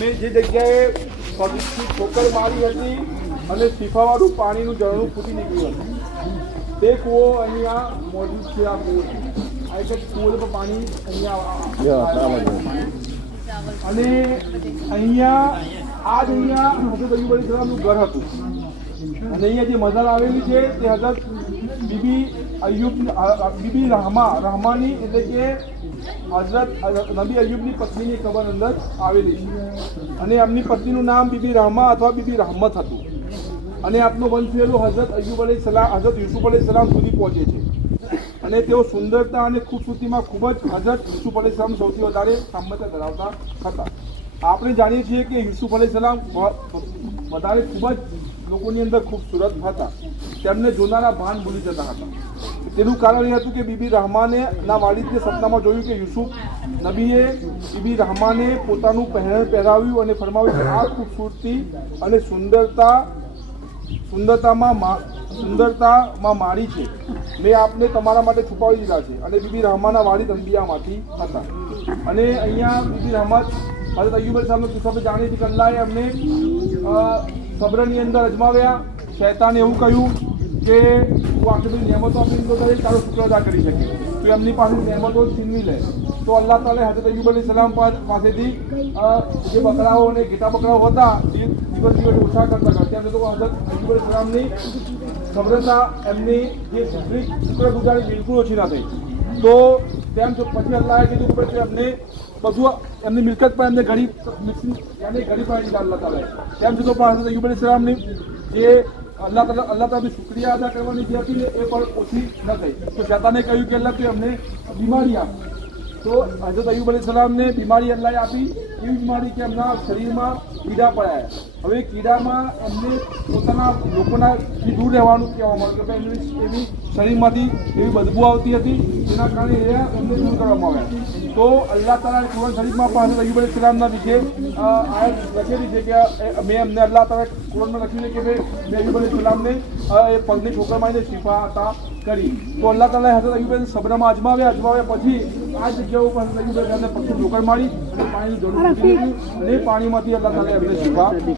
મેં જે જગ્યાએ પગથી ઠોકર મારી હતી અને શીફાવાળું પાણીનું ઝરણું ફૂટી નીકળ્યું હતું તે કૂવો અહીંયા મોજૂદ છે. આ કૂવો આ એક કૂવો પર પાણી અહીંયા અને અહીંયા આ જ અહીંયા હઝરત અય્યુબ અલૈહિસ્સલામનું ઘર હતું અને અહીંયા જે મઝાર આવેલી છે તે હઝરત બીબી રહમાની એટલે કે હઝરત નબી અય્યુબની પત્નીની કબર અંદર આવેલી છે અને એમની પત્નીનું નામ બીબી રહમા અથવા બીબી રહમત હતું અને આપનું વંશવેલું હઝરત અય્યુબ અલૈહિસ્સલામ હઝરત યુસુફ અલૈહિસ્સલામ સુધી પહોંચે છે અને તેઓ સુંદરતા અને ખૂબસૂરતીમાં ખૂબ જ હઝરત યુસુફ અલૈહિસ્સલામ સૌથી વધારે સામ્યતા ધરાવતા હતા. આપણે જાણીએ છીએ કે યુસુફ અલૈહિસ્સલામ વધારે ખૂબ જ લોકોની અંદર ખૂબસૂરત હતા. તેમને જોનારા ભાન ભૂલી જતા હતા. તેનું કારણ એ હતું કે બીબી રહમાને ના વાલિદને સપનામાં જોયું કે યુસુફ નબીએ બીબી રહમાને પોતાનું પહેરણ પહેરાવ્યું અને ફરમાવ્યું કે આ ખૂબસૂરતી અને સુંદરતામાં મારી છે, મેં આપને તમારા માટે છુપાવી દીધા છે. અને બીબી રહમાના વાલિદ અંબિયામાંથી હતા અને અહીંયા બીબી રહમત હઝરત અય્યુબ અલૈહિસ્સલામનો કિસ્સો આપણે જાણીએ છીએ કે અલ્લાહે અમને સબ્રની અંદર અજમાવ્યા. શૈતાને એવું કહ્યું કે તું આટલી બધી નહેમતો આપી તો તારો શુક્ર અદા કરી શકે, તું એમની પાસે નહેમતો છીનવી લે. તો અલ્લાહ તાલા હઝરત અય્યુબ અલૈહિસ્સલામ પાસેથી જે બકરાઓ અને ઘેટા બકરાઓ હતા એ દિવસ દિવસ ઓછા કરતા હતા. ત્યારે તો હઝરત અય્યુબ અલૈહિસ્સલામની સબ્રતા એમની જે શુક્રગુજારી બિલકુલ ઓછી ના થઈ. તો તેમ પછી અલ્લાહે કીધું કે એમને બધું એમની મિલકત પણ એમને ઘડી પાડી દીધા અલ્લાહ તાલાએ. તેમ છતાં પણ હઝરત અય્યુબ અલૈહિસ્સલામની જે અલ્લાહ તાલાની શુક્રિયા અદા કરવાની જે હતી ને એ પણ ઓછી ન થઈ. તો શૈતાને કહ્યું કે અલ્લાહ તું એમને બીમારી આપ. તો હઝરત અય્યુબ અલૈહિસ્સલામને બીમારી અલ્લાહે આપી, એવી બીમારી કે એમના શરીરમાં કીડા પડાયા. હવે કીડામાં એમને પોતાના લોકોનાથી દૂર રહેવાનું કહેવામાં આવ્યું કે એવી શરીરમાંથી એવી બદબુ આવતી હતી જેના કારણે એમને દૂર કરવામાં આવ્યા. તો અલ્લાહ તાલાએ કુરાન શરીફમાં પણ હઝરત અય્યુબ અલૈહિસ્સલામના વિશે આયત લખેલી છે કે મેં એમને અલ્લાહ તાલાએ કુરાનમાં લખ્યું છે કે મેં અય્યુબ અલૈહિસ્સલામને એ પગની ઠોકર મારીને શિફા અતા કરી. તો અલ્લાહ તાલાએ હઝરત અય્યુબ સબ્રમાં અજમાવ્યા પછી આ જગ્યા ઉપર હઝરત અય્યુબ અલૈહિસ્સલામને પગની ઠોકર મારી અને પાણીનું ઝરણું અને પાણીમાંથી અલ્લાહ તાલાએ એમને શિફા